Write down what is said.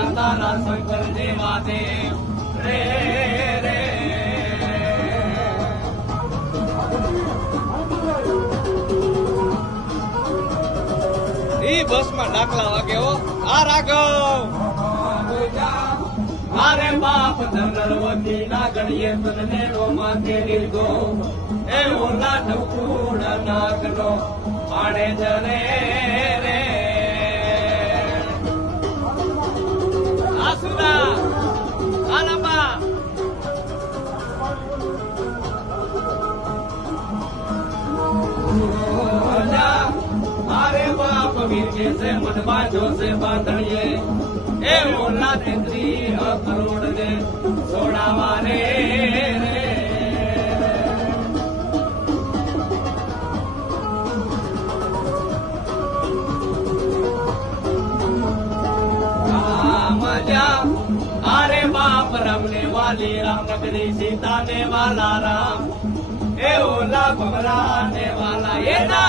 तारा तारा शंकर देवा देव रे रे ई बस में डाकला वागे हो आ राघव मारे बाप धनवती नागणीए तुझने रो माथे गिरगो ए ओला ढकूड़ नागनो पाणे जले रे आसुदा आलमा मारे बाप वीर से मन बाजो से बांधणिए ए ओला तेत्री करोड़ दे सोड़ा वाले रे मजा अरे बाप रमने वाली राम नगरी सीता ने वाला राम ए ओला घुमराने वाला ये ना